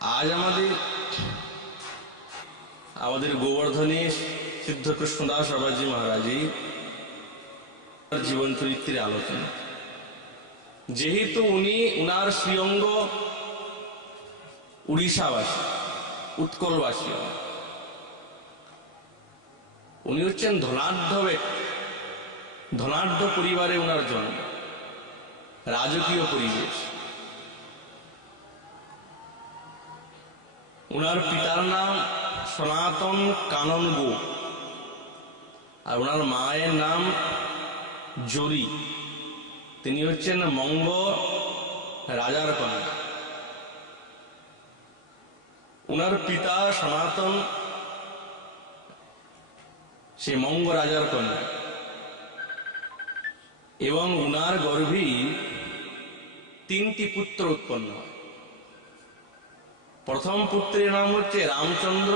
আজ আমাদের গোবর্ধনে সিদ্ধ কৃষ্ণদাস বাবাজি মহারাজি জীবন চরিত্রের আলোচনা। যেহেতু উনি উনার শ্রীঅঙ্গ উড়িষ্যাবাসী, উৎকলবাসী, উনি হচ্ছেন ধনাঢ্য পরিবারে উনার জন্ম, রাজকীয় পরিবেশ। উনার পিতার নাম সনাতন কানন গো আর উনার মায়ের নাম জরি। তিনি হচ্ছেন মঙ্গ রাজার কন্যা। উনার পিতা সনাতন সে মঙ্গ রাজার কন্যা এবং উনার গর্ভেই 3টি পুত্র উৎপন্ন হয়। প্রথম পুত্রের নাম হচ্ছে রামচন্দ্র,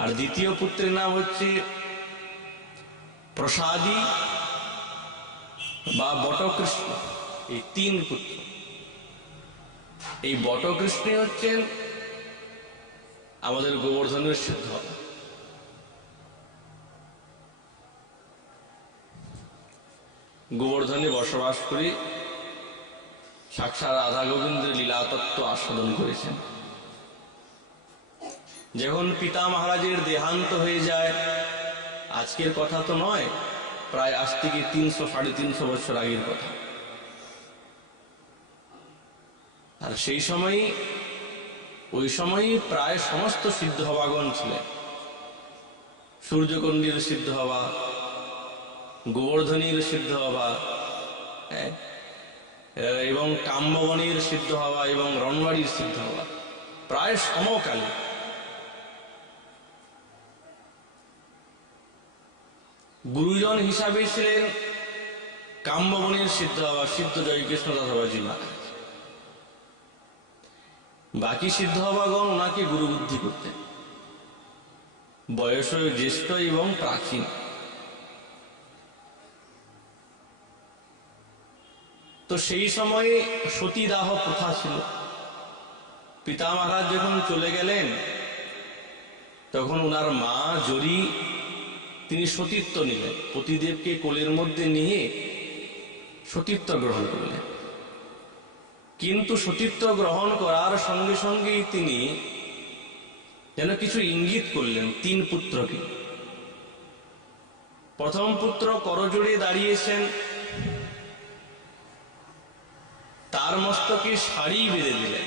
আর দ্বিতীয় পুত্রের নাম হচ্ছে প্রসাদী বা বটকৃষ্ণ। এই 3 পুত্র। এই বটকৃষ্ণ হচ্ছেন আমাদের গোবর্ধনের সিদ্ধ। গোবর্ধনে বসবাস করে সাক্ষাৎ রাধা গোবিন্দের লীলা তত্ত্ব আস্বাদন করেছেন। যখন পিতা মহারাজের দেহান্ত হয়ে যায়, আজকের কথা তো নয়, প্রায় আজ থেকে 300-350 বছর আগের কথা। আর ওই সময়ই প্রায় সমস্ত সিদ্ধ হবাগণ ছিলেন। সূর্যকুণ্ডীর সিদ্ধ হওয়া, গোবর্ধনীর সিদ্ধ হওয়া, এবং কাম্যবনের সিদ্ধ হওয়া এবং রণবাড়ির সিদ্ধ হওয়া প্রায় সমকালে। গুরুজন হিসাবে ছিলেন কাম্যবনের সিদ্ধ হওয়া সিদ্ধ জয় কৃষ্ণদাস বাবাজি মহারাজ। বাকি সিদ্ধ হবাগণ ওনাকে গুরুবুদ্ধি করতেন, বয়সে জ্যেষ্ঠ এবং প্রাচীন। তো সেই সময়ে সতীদাহ প্রথা ছিল। পিতা মহারাজ যখন চলে গেলেন, তখন উনার মা জরি তিনি সতীত্ব নিলেন। পতিদেবকে কোলের মধ্যে নিয়ে সতীত্ব গ্রহণ করলেন। কিন্তু সতীত্ব গ্রহণ করার সঙ্গে সঙ্গেই তিনি যেন কিছু ইঙ্গিত করলেন 3 পুত্রকে। প্রথম পুত্র করজোড়ে দাঁড়িয়েছেন, তার মস্তকে শাড়ি বেঁধে দিলেন,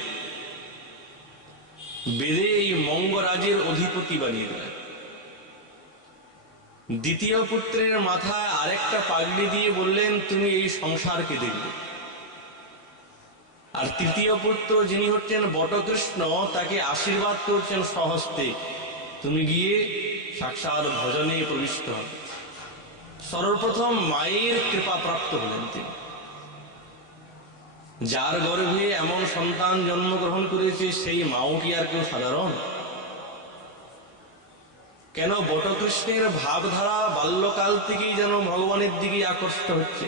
বেঁধে এই মঙ্গরাজের অধিপতি বানিয়ে দিলেন। দ্বিতীয় পুত্রের মাথায় আরেকটা পাগড়ি দিয়ে বললেন, তুমি এই সংসারকে দেখবে। আর তৃতীয় পুত্র যিনি হচ্ছেন বটকৃষ্ণ, তাকে আশীর্বাদ করছেন স্বহস্তে, তুমি গিয়ে সাক্ষাৎ ভজনে প্রবিষ্ট হবে। সর্বপ্রথম মায়ের কৃপা প্রাপ্ত হলেন তিনি। যার গর্ভে এমন সন্তান জন্মগ্রহণ করেছে, সেই মাও কি আর কেউ সাধারণ? কেন বটকৃষ্ণের ভাবধারা বাল্যকাল থেকেই যেন ভগবানের দিকে আকর্ষিত হচ্ছে।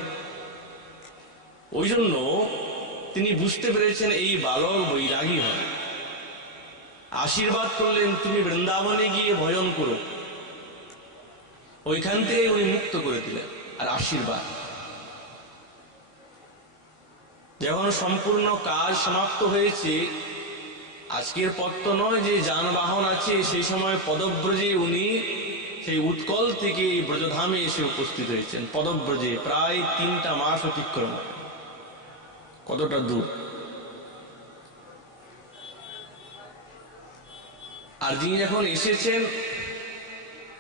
ওই জন্য তিনি বুঝতে পেরেছেন এই বালক বৈরাগী হয়। আশীর্বাদ করলেন, তুমি বৃন্দাবনে গিয়ে ভজন করো। ওইখান থেকে উনি মুক্ত করে দিলেন। আর আশীর্বাদ যখন সম্পূর্ণ কাজ সমাপ্ত হয়েছে, আজকের পথ তো নয় যে যানবাহন আছে, সেই সময় পদব্রজে উনি সেই উৎকল থেকে এই ব্রজধামে এসে উপস্থিত হয়েছেন। পদব্রজে প্রায় 3টা মাস অতিক্রম। কতটা দূর! আর যিনি এখন এসেছেন,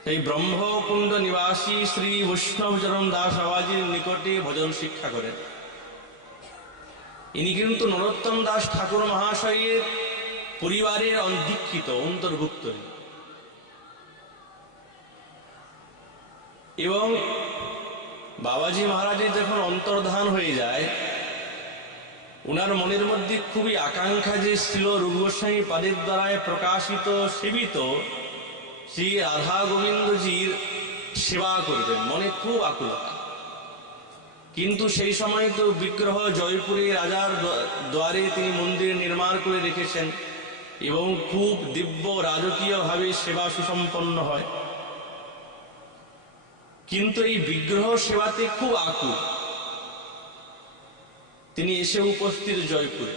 সেই ব্রহ্মকুণ্ড নিবাসী শ্রী বৈষ্ণবচরণ দাস বাবাজির নিকটে ভজন শিক্ষা করেন। ইনি কিন্তু নরোত্তম দাস ঠাকুর মহাশয়ের পরিবারের দীক্ষিত, অন্তর্ভুক্ত। এবং বাবাজি মহারাজের যখন অন্তর্ধান হয়ে যায়, উনার মনের মধ্যে খুবই আকাঙ্ক্ষা যে ছিল রূপ গোস্বামী পাদের দ্বারায় প্রকাশিত সেবিত শ্রী রাধা গোবিন্দজির সেবা করবেন। মনে খুব আকুলতা। কিন্তু সেই সময় তো বিগ্রহ জয়পুরে রাজার দ্বারে তিনি মন্দির নির্মাণ করে রেখেছেন এবং খুব দিব্য রাজকীয় ভাবে সেবা সুসম্পন্ন হয়। কিন্তু এই বিগ্রহ সেবাতে খুব আকুল। তিনি এসে উপস্থিত জয়পুরে,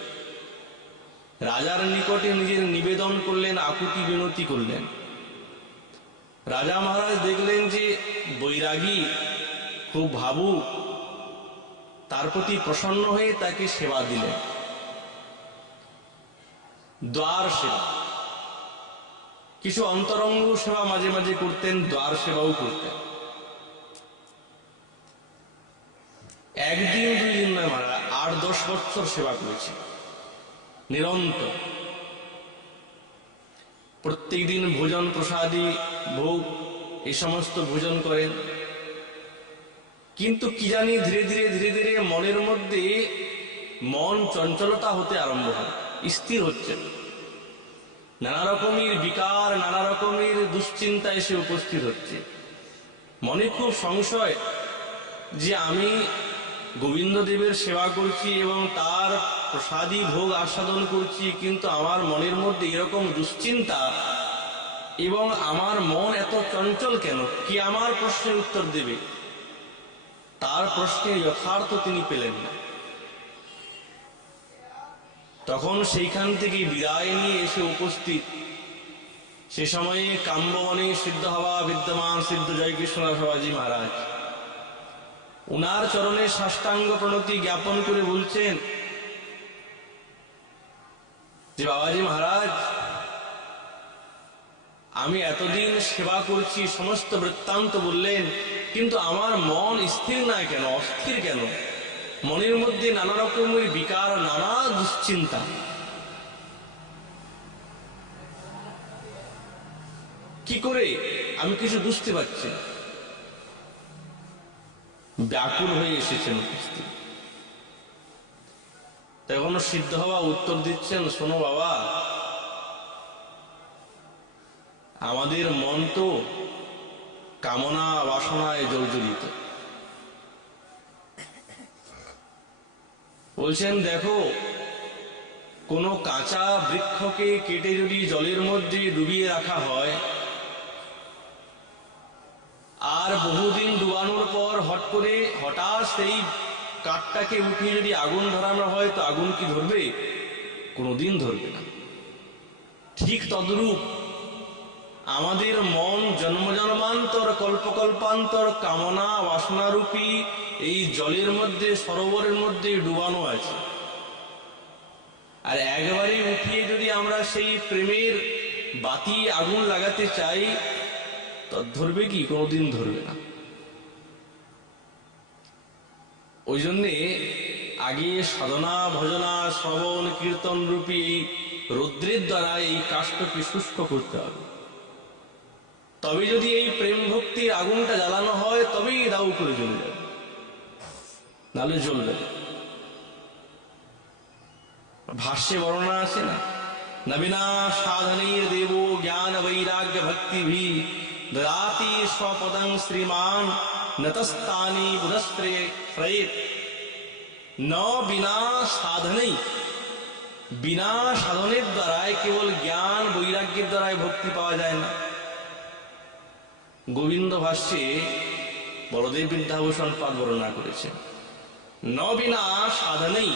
রাজার নিকটে নিজের নিবেদন করলেন, আকুতি বিনতি করলেন। রাজা মহারাজ দেখলেন যে বৈরাগী, খুব ভাবুক, তার প্রতি প্রসন্ন হয়ে তাকে সেবা দিলেন। দ্বার সেবা, কিছু অন্তরঙ্গ সেবা মাঝে মাঝে করতেন, দ্বার সেবাও করতেন। একদিন দুই দিন নয়, মারা 8-10 বছর সেবা করেছে নিরন্তর। প্রত্যেক দিন ভোজন প্রসাদী ভোগ এই সমস্ত ভোজন করেন। কিন্তু কি জানি ধীরে ধীরে ধীরে ধীরে মনের মধ্যে মন চঞ্চলতা হতে আরম্ভ হয়, স্থির হচ্ছে। নানা রকমের বিকার, নানা রকমের দুশ্চিন্তা এসে উপস্থিত হচ্ছে। মনে খুব সংশয় যে আমি গোবিন্দদেবের সেবা করছি এবং তার প্রসাদী ভোগ আস্বাদন করছি, কিন্তু আমার মনের মধ্যে এরকম দুশ্চিন্তা এবং আমার মন এত চঞ্চল কেন? কি আমার প্রশ্নের উত্তর দেবে? তার প্রশ্নের যথার্থ তিনি পেলেন না। তখন সেইখান থেকে বিদায় নিয়ে এসে উপস্থিত, সে সময়ে কাম্যবনে সিদ্ধ হওয়া বিদ্যমান সিদ্ধ জয়কৃষ্ণদাস বাবাজি মহারাজ উনার চরণে সাষ্টাঙ্গ প্রণতি জ্ঞাপন করে বলছেন যে বাবাজি মহারাজ, আমি এতদিন সেবা করছি, সমস্ত বৃত্তান্ত বললেন, কিন্তু আমার মন স্থির নাই কেন, অস্থির কেন? মনের মধ্যে নানা রকমের বিকার, নানা দুশ্চিন্তা। কি করে আমি কিছু বুঝতে পারছি না। ব্যাকুল হয়ে এসেছেন উপস্থিত। তখন সিদ্ধ হওয়া উত্তর দিচ্ছেন, শোনো বাবা, আমাদের মন তো কামনা বাসনায় জর্জরিত। বলছেন দেখো, কোনো কাঁচা বৃক্ষকে কেটে যদি জলের মধ্যে ডুবিয়ে রাখা হয়, আর বহুদিন ডুবানোর পর হঠাৎ সেই কাঠটাকে উঠিয়ে যদি আগুন ধরানো হয়, তো আগুন কি ধরবে? কোনোদিন ধরবে না। ঠিক তদ্রূপ আমাদের মন জন্মজন্মান্তর কল্পকল্পান্তর কামনা বাসনারূপী এই জলের মধ্যে, সরোবরের মধ্যে ডুবানো আছে। আর একবারে উঠিয়ে যদি আমরা সেই প্রেমের বাতি আগুন লাগাতে চাই, তো ধরবে কি? কোনোদিন ধরবে না। ওই জন্যে আগে সাধনা ভজনা শ্রবণ কীর্তন রূপী এই রৌদ্রের দ্বারা এই কাষ্ঠকে শুষ্ক করতে হবে। তবে যদি এই প্রেম ভক্তির আগুনটা জ্বালানো হয়, তবেই দাউ করে জ্বলে যাবে, নাহলে জ্বলবে না। ভাষ্যে বর্ণনা আছে না, নবিনা সাধনের দেব জ্ঞান বৈরাগ্য ভক্তি ভি দদাতি স্বপদং শ্রীমান নতস্তানি বুধস্ত্রে ফ্রয়েত। ন বিনা সাধনেই, বিনা সাধনের দ্বারায়, কেবল জ্ঞান বৈরাগ্যের দ্বারায় ভক্তি পাওয়া যায় না। গোবিন্দ ভাষ্যে বলদেব বিদ্যাভূষণ পাদ বর্ণনা করেছে, ন বিনা সাধনেই,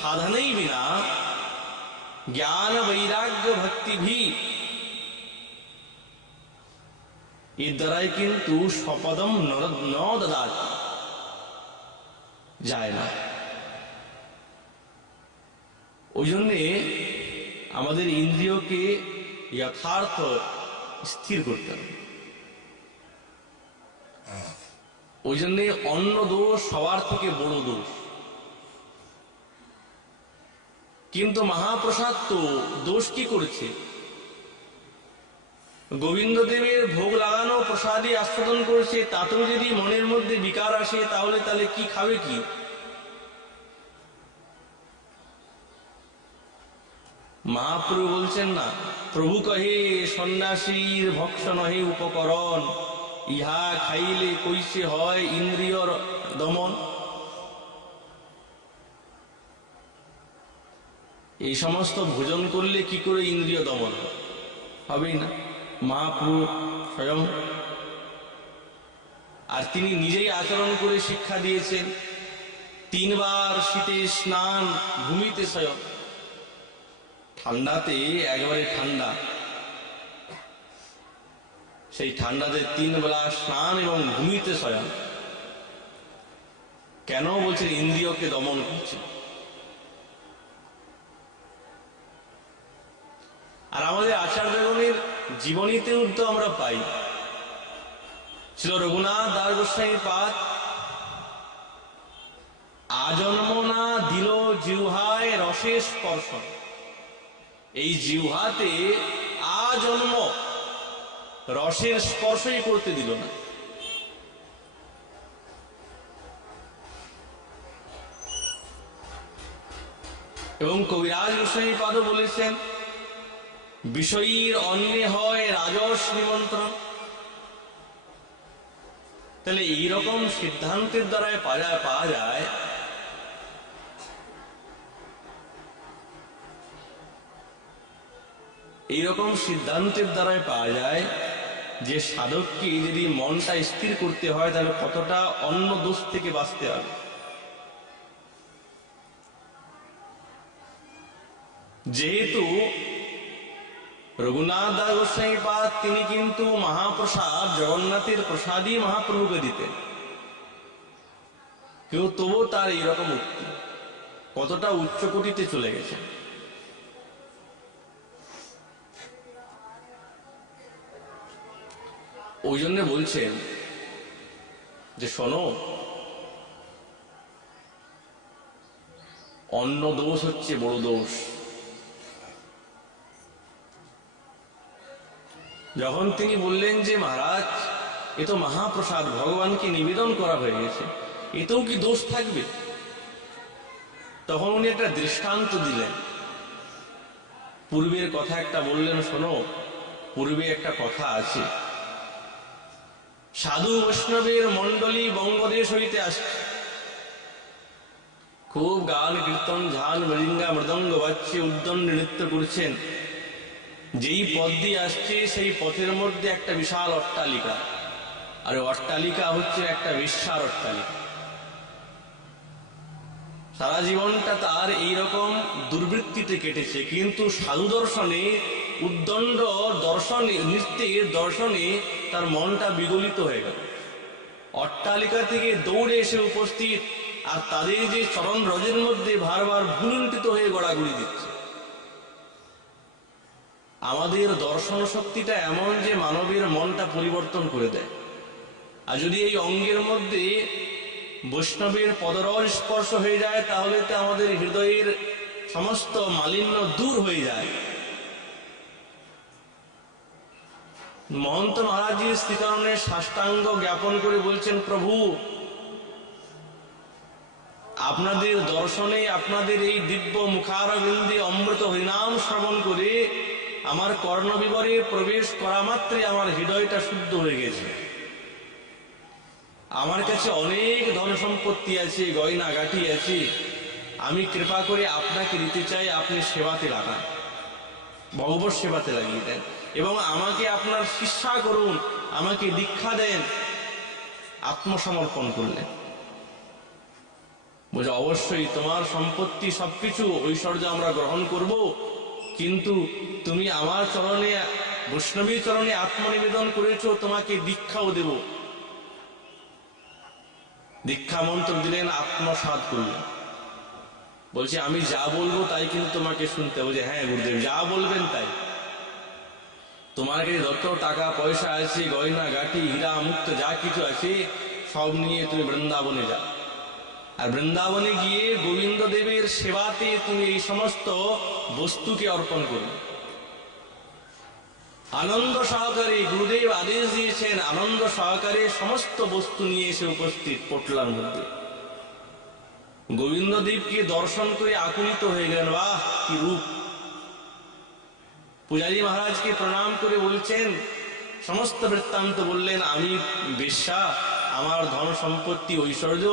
সাধনেই বিনা জ্ঞান বৈরাগ্য ভক্তি ভি, এর দ্বারাই কিন্তু স্বপদম ন দদাতি, যায় না। ওই জন্যে আমাদের ইন্দ্রিয়কে যথার্থ স্থির করতে হবে। ওই জন্যে অন্য দোষ সবার থেকে বড় দোষ। কিন্তু মহাপ্রসাদ তো দোষ কি করেছে? গোবিন্দদেবের ভোগ লাগানো প্রসাদী আস্বাদন করেছে, তাতেও যদি মনের মধ্যে বিকার আসে, তাহলে কি খাবে কি? মহাপ্রভু বলছেন না, প্রভু কহে সন্ন্যাসীর ভক্ষ নহে উপকরণ, ইহা খাইলে কৈসে হয় ইন্দ্রিয়র দমন। এই সমস্ত ভোজন করলে কি করে ইন্দ্রিয় দমন হবেই না, মহাপ্রভু স্বয়ং। আর তিনি নিজেই আচরণ করে শিক্ষা দিয়েছেন, 3 বার শীতে স্নান, ভূমিতে শয়ন। ঠান্ডাতে একেবারে ঠান্ডা, সেই ঠান্ডাতে 3 বেলা স্নান এবং ভূমিতে শয়ন। কেন বলছেন? ইন্দ্রিয়কে দমন করছে। আর আমাদের আচার্যগণের জীবনীতেও তো আমরা পাই, ছিল রঘুনাথ দাস গোস্বামী পাদ, আজন্ম না দিল জিহ্বায় রসের স্পর্শ। এই জিহ্বাতে আজন্ম রসের স্পর্শই করতে দিল না। এবং কবিরাজ গোস্বামী পাদও বলেছেন, বিষয়ীর অন্যে হয় রাজস নিমন্ত্রণ। তাহলে এইরকম সিদ্ধান্তের দ্বারাই পাওয়া যায় এইরকম সিদ্ধান্তের দ্বারাই পাওয়া যায় যে সাধককে যদি মনটা স্থির করতে হয় তাহলে কতটা অন্য দোষ থেকে বাঁচতে হবে। যেহেতু রঘুনাথ দাস গোস্বামী পাদ তিনি কিন্তু মহাপ্রসাদ, জগন্নাথের প্রসাদই মহাপ্রভুকে দিতেন, কিন্তু তবু তার এইরকম উক্তি, কতটা উচ্চকোটিতে চলে গেছে। ওই জন্য বলছেন যে শোনো, অন্য দোষ হচ্ছে বড় দোষ। যখন তিনি বললেন যে মহারাজ এ তো মহাপ্রসাদ, ভগবানকে নিবেদন করা হয়ে গেছে, এতেও কি দোষ থাকবে? তখন উনি একটা দৃষ্টান্ত দিলেন, পূর্বের কথা একটা বললেন, শোনো পূর্বে একটা কথা আছে, সাধু বৈষ্ণবের মন্ডলী বঙ্গদেশ হইতে আসছে, খুব গান কীর্তন ঝান মৃদঙ্গা মৃদঙ্গ বাজছে, উদ্দণ্ড নৃত্য করছেন। যেই পথ দিয়ে আসছে সেই পথের মধ্যে একটা বিশাল অট্টালিকা, আর অট্টালিকা হচ্ছে একটা বেশ্যার অট্টালিকা। সারা জীবনটা তার এইরকম দুর্বৃত্তিতে কেটেছে, কিন্তু সাধু দর্শনে, উদ্দণ্ড দর্শনে, নৃত্যের দর্শনে তার মনটা বিগলিত হয়ে গেল। অট্টালিকা থেকে দৌড়ে এসে উপস্থিত, আর তাদের যে চরণ রজের মধ্যে বারবার ভুলুণ্ঠিত হয়ে গড়াগড়ি দিচ্ছে। আমাদের দর্শন শক্তিটা এমন যে মানবের মনটা পরিবর্তন করে দেয়। আর যদি এই অঙ্গের মধ্যে বৈষ্ণবের পদরজ স্পর্শ হয়ে যায় তাহলে তো আমাদের হৃদয়ের সমস্ত মালিন্য দূর হয়ে যায়। মহন্ত মহারাজের শ্রীচরণে সাষ্টাঙ্গ জ্ঞাপন করে বলছেন, প্রভু আপনাদের দর্শনে, আপনাদের এই দিব্য মুখারবিন্দে অমৃত হরিনাম শ্রবণ করে আমার কর্ণবিবরে প্রবেশ করা মাত্রে আমার হৃদয়টা শুদ্ধ হয়ে গেছে। আমার কাছে অনেক ধন সম্পত্তি আছে, গয়না গাটি আছে, আমি কৃপা করে আপনাকে দিতে চাই, আপনি সেবাতে লাগান, ভগবত সেবাতে লাগিয়ে দেন, এবং আমাকে আপনার শিষ্যা করুন, আমাকে দীক্ষা দেন। আত্মসমর্পণ করলেন। বলছে অবশ্যই তোমার সম্পত্তি সবকিছু ঐশ্বর্য আমরা গ্রহণ করব, কিন্তু তুমি আমার চরণে, বৈষ্ণবী চরণে আত্মনিবেদন করেছো, তোমাকে দীক্ষাও দেব। দীক্ষা মন্ত্র দিলেন, আত্মসাৎ করলেন। বলছে আমি যা বলবো তাই কিন্তু তোমাকে শুনতে হবে। হ্যাঁ গুরুদেব, যা বলবেন তাই। তোমার কাছে যত টাকা পয়সা আছে, গয়না গাটি হীরা মুক্ত যা কিছু আছে, সব নিয়ে তুমি বৃন্দাবনে যাও, আর বৃন্দাবনে গিয়ে গোবিন্দ দেবের সেবাতে তুমি এই সমস্ত বস্তুকে অর্পণ করবে। আনন্দ সহকারে গুরুদেব আদেশ দিয়েছেন, আনন্দ সহকারে সমস্ত বস্তু নিয়ে এসে উপস্থিত পোটলার মধ্যে। গোবিন্দ দেবকে দর্শন করে আকুলিত হয়ে গেলেন, বাহ কি রূপ। পূজারী মহারাজকে প্রণাম করে বলছেন, সমস্ত বৃত্তান্ত বললেন, আমি বেশ্যা, আমার ধন সম্পত্তি ঐশ্বর্য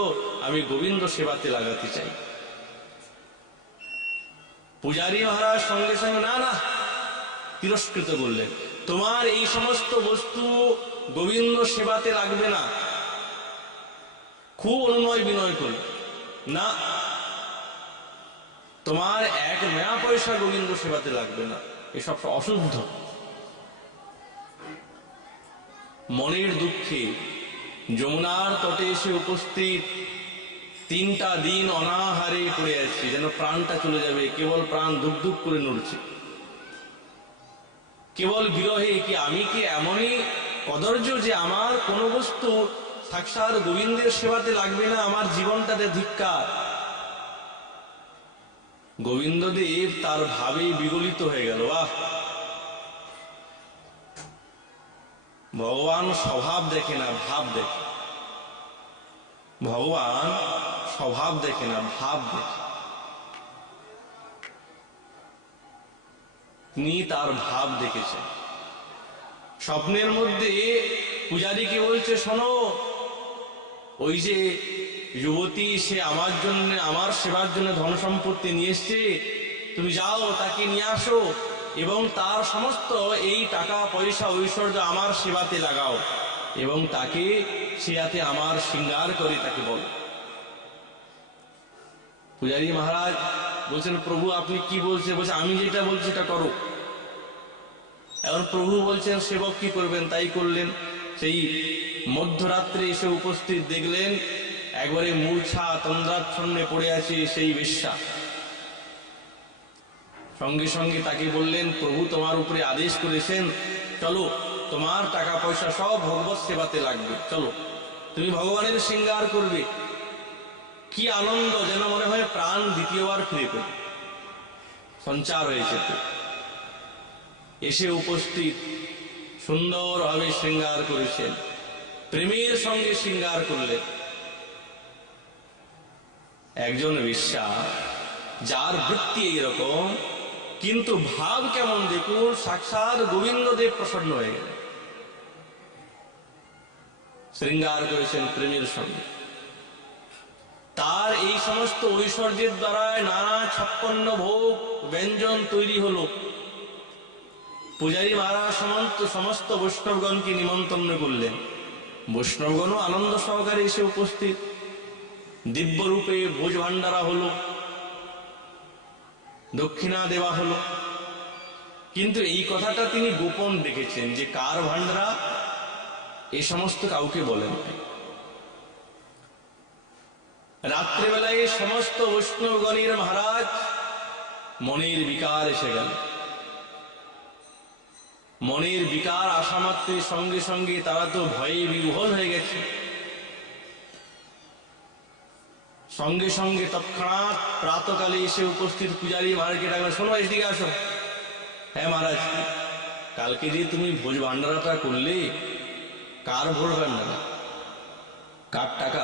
আমি গোবিন্দ সেবাতে লাগাতে চাই। পূজারী মহারাজ সঙ্গে সঙ্গে না না তিরস্কৃত করলেন, তোমার এই সমস্ত বস্তু গোবিন্দ সেবাতে লাগবে না। খুব অনুনয় বিনয় করল, না, তোমার এক নয়া পয়সা গোবিন্দ সেবাতে লাগবে না, এসব অশুদ্ধ। মনের দুঃখে যমুনার তটে এসে উপস্থিত, 3টা দিন অনাহারে পড়ে আছি, যেন প্রাণটা চলে যাবে, কেবল প্রাণ ধুক ধুক করে নড়ছে, কেবল বিরহে। কি আমি কি এমনই কদর্য যে আমার কোনো বস্তু সাক্ষাৎ গোবিন্দের সেবাতে লাগবে না, আমার জীবনটাতে ধিক্কার। গোবিন্দদেব তার ভাবে বিগলিত হয়ে গেল। বাহ, ভগবান স্বভাব দেখে না, ভাব দেখে। ভগবান স্বভাব দেখে না, ভাব দেখে। তিনি তার ভাব দেখেছেন। স্বপ্নের মধ্যে পূজারীকে বলছে, শোনো, ওই যে যুবতী, সে আমার জন্য, আমার সেবার জন্য ধন সম্পত্তি নিয়ে এসছে, তুমি যাও তাকে নিয়ে আসো এবং তার সমস্ত এই টাকা পয়সা ঐশ্বর্য আমার সেবাতে লাগাও এবং তাকে সে যাতে আমার শৃঙ্গার করে তাকে বলো। পূজারী মহারাজ বলছেন, প্রভু আপনি কি বলছেন? বলছে, আমি যেটা বলছি সেটা করো। এখন প্রভু বলছেন, সেবক কি করবেন তাই করলেন। সেই মধ্যরাত্রে এসে উপস্থিত দেখলেন একবারে মূর্ছা তন্দ্রাচ্ছন্নে পড়ে আছে সেই বেশ্যা। সঙ্গে সঙ্গে তাকে বললেন, প্রভু তোমার উপরে আদেশ করেছেন, চলো তোমার টাকা পয়সা সব ভগবত সেবাতে লাগবে, চলো তুমি ভগবানের শৃঙ্গার করবে। কি আনন্দ, যেন মনে হয় প্রাণ দ্বিতীয়বার ফিরে পেল, সঞ্চার হয়েছে। এসে উপস্থিত সুন্দরভাবে শৃঙ্গার করেছেন, প্রেমের সঙ্গে শৃঙ্গার করলেন। একজন বেশ্যা, যার বৃত্তি এইরকম, কিন্তু ভাব কেমন দেখুন, সাক্ষাৎ গোবিন্দদেব প্রসন্ন হয়ে গেলেন। শৃঙ্গার করেছেন প্রেমের সঙ্গে। তার এই সমস্ত ঐশ্বর্যের দ্বারা নানা 56 ভোগ ব্যঞ্জন তৈরি হলো। পূজারী মহারাজ সমস্ত বৈষ্ণবগণকে নিমন্ত্রণ করলেন। বৈষ্ণবগণও আনন্দ সহকারে এসে উপস্থিত। দিব্য রূপে ভোজ ভান্ডারা হলো, দক্ষিণা দেওয়া হলো। কিন্তু এই কথাটা তিনি গোপন রেখেছেন যে কার ভান্ডারা, এ সমস্ত কাউকে বলেন। রাত্রিবেলায় সমস্ত বৈষ্ণবগণের মহারাজ মনের বিকার এসে গেল। মনের বিকার আসা মাত্রই সঙ্গে সঙ্গে তারা তো ভয়ে বিহ্বল হয়ে গেছে। সঙ্গে সঙ্গে তৎক্ষণাৎ প্রাতকালে এসে উপস্থিত পূজারী মহারাজকে ডাকলেন, শোনো এদিকে আসো। হ্যাঁ মহারাজ, কালকে যে তুমি ভোজ ভান্ডারাটা করলে, কার ভোজ ভান্ডারা, কার টাকা?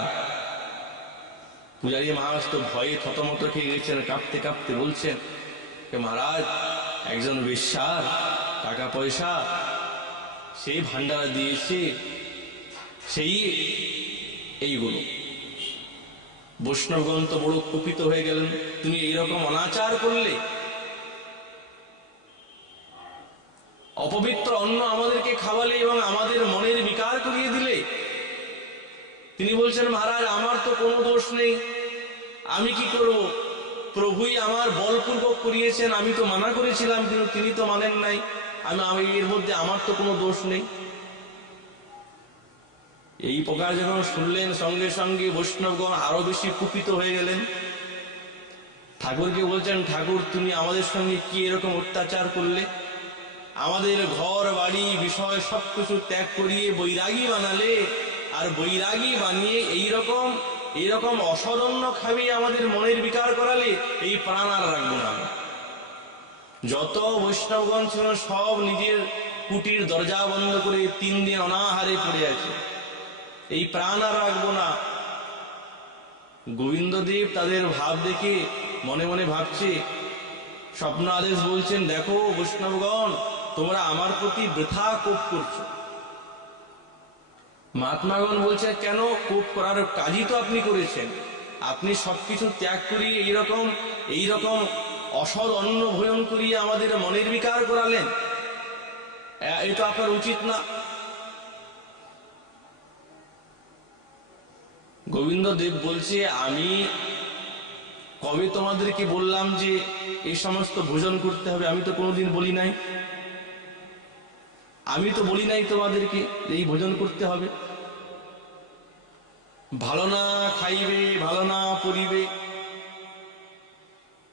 পূজারী মহারাজ তো ভয়ে থতমত খেয়ে গেছেন, কাঁপতে কাঁপতে বলছেন, মহারাজ একজন বেশ্যার টাকা পয়সা সেই ভান্ডারা দিয়েছে, সেই এইগুলো। বৈষ্ণবগণ তো বড় কুপিত হয়ে গেলেন, তুমি এইরকম অনাচার করলে, অপবিত্র অন্ন আমাদেরকে খাওয়ালে এবং আমাদের মনের বিকার করিয়ে দিলে। তিনি বলছেন, মহারাজ আমার তো কোনো দোষ নেই, আমি কি করব? প্রভুই আমার বলপূর্বক করিয়েছেন, আমি তো মানা করেছিলাম কিন্তু তিনি তো মানেন নাই, আমি এর মধ্যে আমার তো কোনো দোষ নেই। এই প্রকার যখন শুনলেন, সঙ্গে সঙ্গে বৈষ্ণবগণ আরো বেশি কুপিত হয়ে গেলেন। ঠাকুরকে বলছেন, ঠাকুর তুমি আমাদের সঙ্গে কি এরকম অত্যাচার করলে? আমাদের ঘর বাড়ি বিষয় সবকিছু ত্যাগ করিয়ে বৈরাগী বানালে, আর বৈরাগী বানিয়ে এইরকম অসরণ্য খাবি আমাদের মনের বিকার করালে, এই প্রাণ আর রাখবো না। যত বৈষ্ণবগণ ছিলেন সব নিজের কুটির দরজা বন্ধ করে 3 দিন অনাহারে পড়ে আছে, এই প্রাণ আর রাখবো না। গোবিন্দদেব তাদের ভাব দেখে মনে মনে ভাবছে, স্বপ্ন আদেশ বলছেন, দেখো বৈষ্ণবগণ, তোমরা আমার প্রতি বৃথা কোপ করছো। মহাত্মাগণ বলছেন, কেন? কোপ করার কাজই তো আপনি করেছেন। আপনি সবকিছু ত্যাগ করিয়ে এইরকম অসৎ অন্ন ভোজন করিয়ে আমাদের মনের বিকার করালেন, এটা আপনার উচিত না। গোবিন্দ দেব বলছে, আমি কবে তোমাদেরকে বললাম যে এই সমস্ত ভোজন করতে হবে? আমি তো কোনোদিন বলি নাই, আমি তো বলি নাই তোমাদেরকে এই ভোজন করতে হবে। ভালো না খাইবে, ভালো না পরিবে,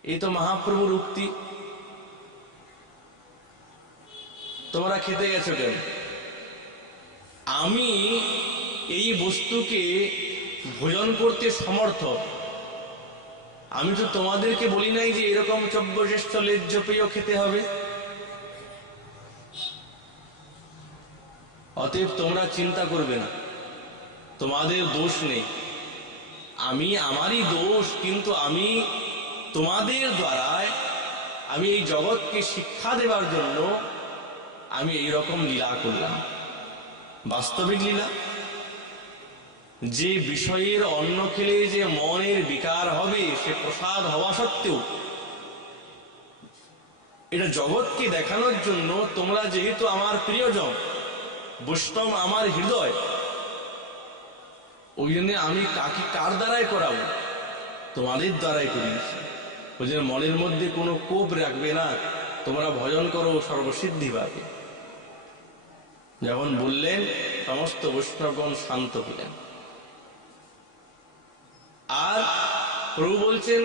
এই তো মহাপ্রভুর উক্তি। তোমরা খেতে গেছো কেন? আমি এই বস্তুকে ভোজন করতে সমর্থ। আমি তো তোমাদেরকে বলি নাই যে এরকম চব্যজ্যেষ্ঠ লেজ্জ পেয় খেতে হবে। অতএব তোমরা চিন্তা করবে না, তোমাদের দোষ নেই, আমি আমারই দোষ। কিন্তু আমি তোমাদের দ্বারায় আমি এই জগৎকে শিক্ষা দেবার জন্য আমি এই রকম লীলা করলাম, বাস্তবিক লীলা। যে বিষয়ের অন্ন খেলে যে মনের বিকার হবে, সে প্রসাদ হওয়া সত্ত্বেও এটা জগৎকে দেখানোর জন্য, তোমরা যেহেতু আমার প্রিয়জন, বৈষ্ণব আমার হৃদয়, ওই জন্য আমি কার দ্বারাই করাবো? তোমাদের দ্বারাই করিয়েছি। ওই জন্য মনের মধ্যে কোনো কোপ রাখবে না, তোমরা ভজন করো, সর্বসিদ্ধি পাবে। যখন বললেন, সমস্ত বৈষ্ণবগণ শান্ত হলেন। আর প্রভু বলছেন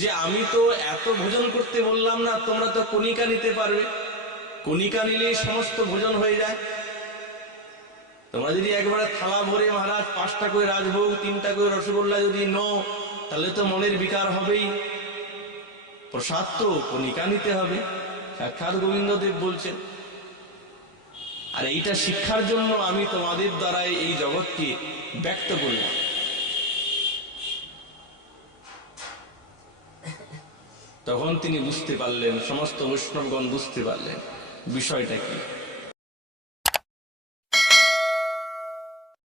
যে আমি তো এত ভোজন করতে বললাম না, তোমরা তো কণিকা নিতে পারবে, কণিকা নিলেই সমস্ত ভোজন হয়ে যায়। তোমরা যদি একবারে থালা ভরে মহারাজ 5টা করে রাজভোগ, 3টা করে রসগোল্লা যদি নাও, তাহলে তো মনের বিকার হবেই। প্রসাদ তো কণিকা নিতে হবে, সাক্ষাৎ গোবিন্দদেব বলছেন। আর এইটা শিক্ষার জন্য আমি তোমাদের দ্বারা এই জগৎকে ব্যক্ত করলাম। তখন তিনি বুঝতে পারলেন, সমস্ত বৈষ্ণবগণ বুঝতে পারলেন বিষয়টা কি।